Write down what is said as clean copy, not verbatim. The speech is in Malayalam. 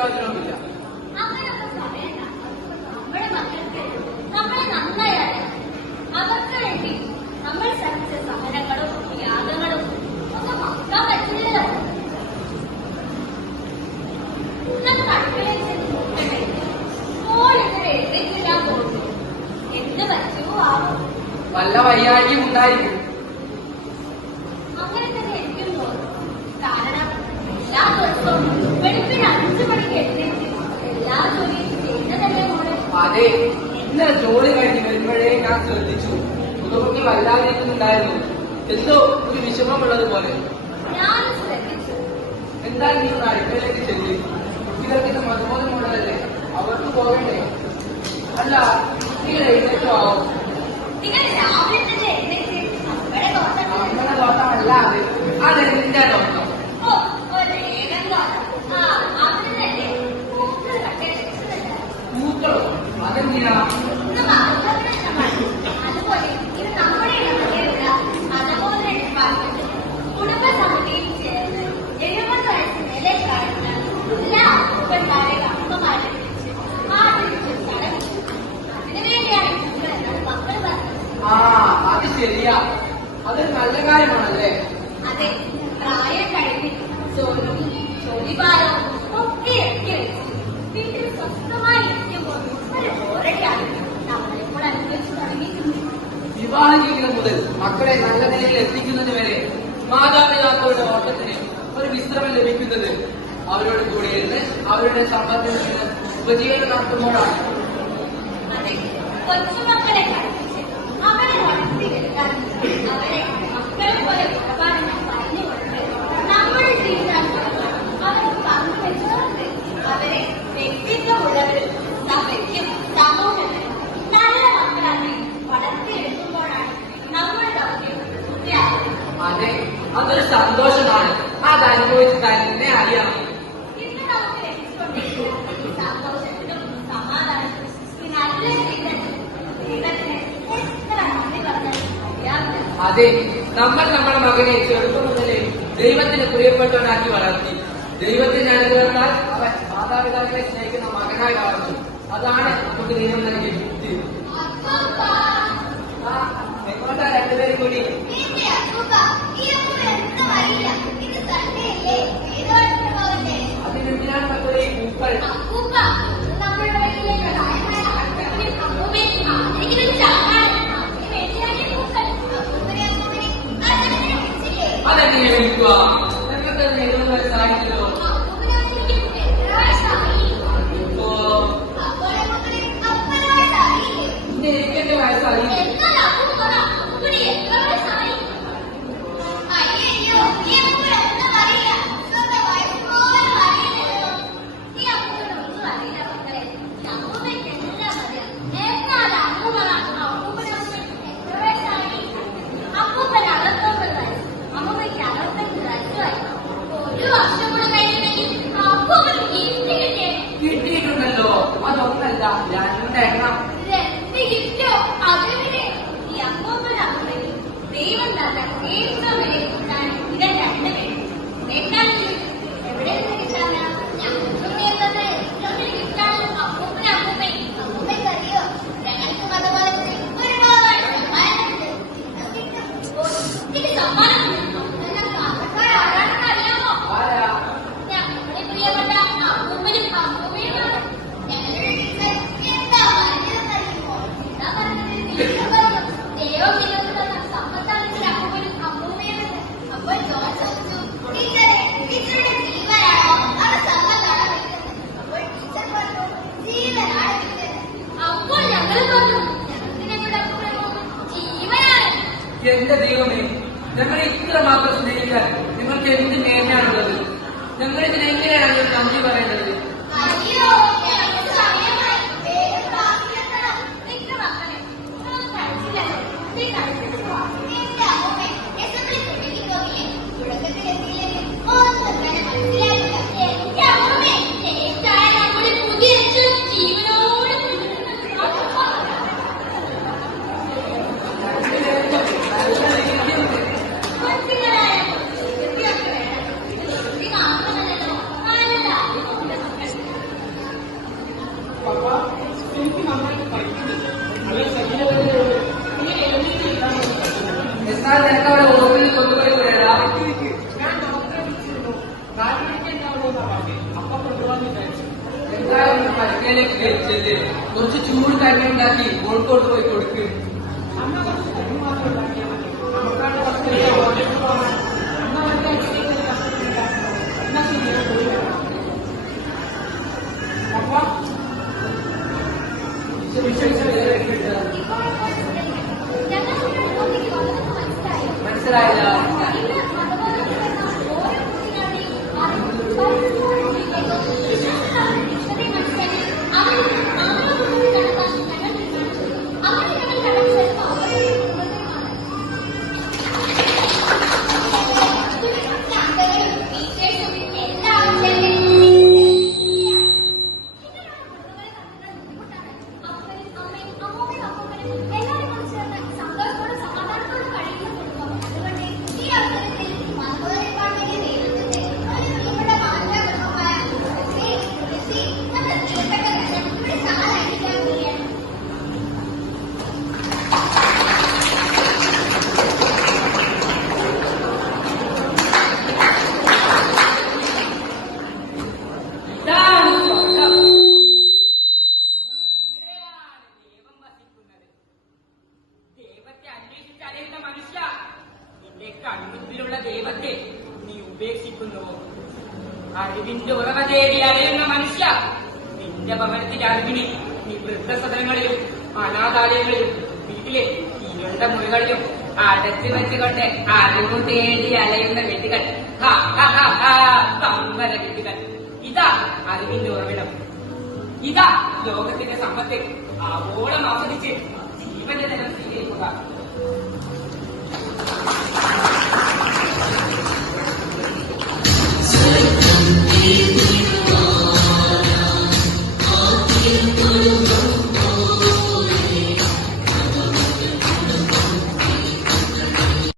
പ്രയോജനവുമില്ല. അങ്ങനൊക്കെ പറയണ്ട. നമ്മുടെ മക്കൾക്ക് നമ്മളെ നന്നായി അറിയാം. അവർക്ക് വേണ്ടി നമ്മൾ സഹിച്ച സമരങ്ങളും യാഗങ്ങളും ഒക്കെ മറക്കാൻ പറ്റില്ലല്ലോ. നമുക്ക് അടുക്കളയിൽ ചെന്ന് നോക്കണേ. മോൾ ഇന്നലെ എഴുതിയില്ലാൻ തോന്നുന്നു. എന്ത് പറ്റുമോ ആവും. വല്ല വയ്യാഴിയും ഉണ്ടായിരിക്കും. അങ്ങനെ തന്നെ എനിക്കും തോന്നുന്നു. കാരണം എല്ലാ ദിവസവും വെളുപ്പിന് 5 മണിക്ക് എഴുന്നേറ്റ് എല്ലാ ജോലിയും ചെയ്യുന്നതല്ലേ മോളെ. അതെ, ഇന്നലെ ജോലി കഴിഞ്ഞ് വരുമ്പോഴേ ഞാൻ ശ്രദ്ധിച്ചു. മുഖമൊക്കെ വല്ലാതിരിക്കുന്നുണ്ടായിരുന്നു. എന്തോ ഒരു വിഷമമുള്ളതുപോലെ. ഞാനും ശ്രദ്ധിച്ചു. എന്താ നീ ഒന്ന് അടുക്കളയിലേക്ക് ചെല്ലി. കുട്ടികൾക്ക് മധുബോധമുള്ളതല്ലേ, അവർക്ക് പോകണ്ടേ? അല്ല, കുട്ടികൾ എഴുന്നേറ്റോ ആവും. നിങ്ങൾ രാവിലെ തന്നെ എഴുന്നേറ്റ് നമ്മുടെ തോട്ടം. നമ്മുടെ തോട്ടമല്ല അത്, അതെന്റെ തോട്ടം. ഓ, ഒരേകം തോട്ടം. ആ, അവന് തന്നെ പൂക്കൾ കട്ടേണ്ടല്ല. പൂക്കളോ? അതെന്തിനാ? ഇന്ന് മാർഗദർശനമാണ്. അതുപോലെ ഇത് നമ്മുടെ ഇടവകയിലുള്ള അതുപോലെ ഡിപ്പാർട്ട്മെന്റ് കുടുംബസമിതിയിൽ ചേർന്ന് 70 വയസ്സിന് മേലെ കാണുന്ന എല്ലാ അപ്പന്മാരെ അമ്മമാരെ വിളിച്ച് ആദരിച്ച് ചടങ്ങ്. അതിനുവേണ്ടിയാണ് പൂക്കൾ എന്നാണ് മക്കൾ പറഞ്ഞത്. ആ, അത് ശരിയാ. അതൊരു നല്ല കാര്യമാണല്ലേ? അതെ, പ്രായം കഴിഞ്ഞ് ജോലിഭാരവും ഒക്കെ ഇറക്കി വെച്ച് വീട്ടിൽ സ്വസ്ഥമായി ഇരിക്കുമ്പോൾ ഒരു ബോറടിയാണ് നമ്മളിപ്പോൾ അനുഭവിച്ചു തുടങ്ങിയിട്ടുണ്ട്. വിവാഹ ജീവിതം മുതൽ മക്കളെ നല്ല നിലയിൽ എത്തിക്കുന്നത് വരെ മാതാപിതാക്കളുടെ ഓട്ടത്തിന് ഒരു വിശ്രമം ലഭിക്കുന്നത് അവരോട് കൂടെ ഇരുന്ന് അവരുടെ സമ്പത്തിൽ നിന്ന് ഉപജീവനം നടത്തുമ്പോഴാണ്. അതെ, കൊച്ചുമക്കളെ പഠിപ്പിച്ച് അവരെ വളർത്തി വലുതാൻ അവരെ മക്കളെ പോലെ ഇടപാടുകൾ പറഞ്ഞുകൊണ്ട് നമ്മുടെ ജീവിതം അവർക്ക് പങ്കുവെച്ചുകൊണ്ട് അവരെ വ്യക്തിത്വമുള്ളവരും സഭയ്ക്കും സമൂഹത്തിനും നല്ല മക്കളാക്കി വളർത്തിയെടുക്കുമ്പോഴാണ് നമ്മുടെ ദൗത്യം പൂർത്തിയാകുന്നത്. അതെ, അതൊരു സന്തോഷമാണ്. അത് അനുഭവിച്ച് തന്നെ അറിയണം. ഇന്ന് നമുക്ക് ലഭിച്ചുകൊണ്ടിരിക്കുന്ന ഈ സന്തോഷത്തിനും സമാധാനത്തിനും ഈ നല്ല ജീവിതത്തിനും ദൈവത്തിന് എത്ര നന്ദി പറഞ്ഞാൽ അറിയാവുന്നത്. അതെ, നമ്മൾ നമ്മുടെ മകനെ ചെറുപ്പം മുതലേ ദൈവത്തിന് പ്രിയപ്പെട്ടവനാക്കി വളർത്തി. ദൈവത്തിന്റെ അനുഗ്രഹത്താൽ അവൻ മാതാപിതാക്കളെ സ്നേഹിക്കുന്ന മകനായി വളർന്നു. അതാണ് നമുക്ക് ദൈവം നൽകിയ ബുദ്ധി. എങ്ങോട്ടാ രണ്ടുപേരും കൂടി? അതിനെന്തിനാണ് മക്കളെ ഈ പൂക്കൾ? അതെങ്ങനെ വിളിക്കുക? ഞങ്ങൾക്ക് 70 വയസ്സായില്ലോ. ഇപ്പോ എനിക്കെന്റെ വയസ്സായി. കിട്ടിയിട്ടുണ്ടല്ലോ. അതൊന്നല്ല, 2 എണ്ണം. ദൈവം തന്നെ ഏറ്റവും വലിയ കൂട്ടാണ് ഇത് 2 പേരും. എവിടെ നിന്ന് കിട്ടാനാ? ഞങ്ങൾക്ക് വേണ്ടത് ഏറ്റവും വലിയ കിട്ടാണ് അപ്പൂപ്പനും അപ്പൂപ്പയും. അപ്പൂപ്പയ്ക്ക് അറിയോ, ഞങ്ങൾക്ക് മതബോധത്തിൽ ഒരുപാട് സമ്മാനമുണ്ട്. ഒത്തിരി സമ്മാനമുണ്ട്. ആരാണെന്ന് അറിയാമോ? ഞങ്ങളുടെ പ്രിയപ്പെട്ട അപ്പൂപ്പനും അപ്പൂപ്പയുമാണ്. ഞങ്ങളുടെ ടീച്ചർ എന്താ പറഞ്ഞതെന്നറിയുമോ? എന്താ പറഞ്ഞത്? ടീച്ചർ പറഞ്ഞു, ദൈവം നിങ്ങൾക്ക് തന്ന സമ്പത്താണ് അപ്പൂപ്പനും അപ്പൂപ്പയുമെന്ന്. അപ്പോൾ ജോൺ ചോദിച്ചു, ടീച്ചറുടെ ജീവനാണോ അത് സമ്പത്താണോ വിൽക്കുന്നത്? അപ്പോൾ ടീച്ചർ പറഞ്ഞു, ജീവനാണ് വിൽക്കുന്നത്. അപ്പോൾ ഞങ്ങൾ പറഞ്ഞു, ഞങ്ങൾക്ക് ഞങ്ങളുടെ അപ്പൂപ്പനും ജീവനാണ്. എന്റെ ദൈവമേ, ഞങ്ങളെ ഇത്ര മാത്രം സ്നേഹിക്കാൻ നിങ്ങൾക്ക് എന്ത് മേന്മയാണുള്ളത്? ഞങ്ങളിതിന് എങ്ങനെയാണ് നന്ദി പറയേണ്ടത്? അയ്യോ, ഞങ്ങൾക്ക് സമയമായി. വേഗം ക്ലാസ്സിലെത്തണം. നിന്റെ മക്കളെ ഇതൊന്നും കഴിച്ചില്ലല്ലോ. നീ കഴിച്ചിട്ട് പോ. എന്റെ അമ്മൂമ്മ അസംബ്ലി കുട്ടിക്ക് പോകില്ലേ? തുടക്കത്തിലെത്തിയില്ലെങ്കിൽ ഒന്നും തന്നെ മനസ്സിലാകില്ല. എന്റെ അമ്മൂമ്മ ലേറ്റായ നമ്മുടെ പുതിയ അച്ഛൻ ജീവനോട് കൊച്ചുങ്ങളായ വൃത്തിയൊക്കെ വേണം. വൃത്തി മാത്രമല്ലല്ലോ, നല്ലതാ. അടുക്കളയിലേക്ക് കഴിച്ചത് കുറച്ച് ചൂട് കഞ്ഞി ഉണ്ടാക്കി കോഴിക്കോട്ട് പോയി കൊടുക്കും. അമ്മ കുറച്ച് കഞ്ഞി മാത്രം ഉണ്ടാക്കിയാൽ മതി. നമുക്കാണ് കുറച്ച് ഹോട്ടലിൽ പോകാൻ. അമ്മ അവരുടെ അടുത്തേക്ക് കഷ്ടപ്പെട്ടുണ്ടാക്കണം. എന്നാ ശരിയാ പോയി വരാം. അപ്പൊ മനസ്സിലായില്ല. കൺമുൻപിലുള്ള ദൈവത്തെ നീ ഉപേക്ഷിക്കുന്നുവോ? അറിവിന്റെ ഉറവ തേടി അറിയുന്ന മനുഷ്യ, നിന്റെ ഭവനത്തിന്റെ അറിവിനെ നീ വൃദ്ധസദനങ്ങളിലും അനാഥാലയങ്ങളിലും വീട്ടിലെ ഇരുണ്ട മുറികളിലും അടച്ചു വെച്ചുകൊണ്ട് അറിവ് തേടി അലയുന്ന വ്യക്തികൾ, പമ്പര വ്യക്തികൾ. ഇതാ അറിവിന്റെ ഉറവിടം, ഇതാ ലോകത്തിന്റെ സമ്പത്ത്. ആവോളം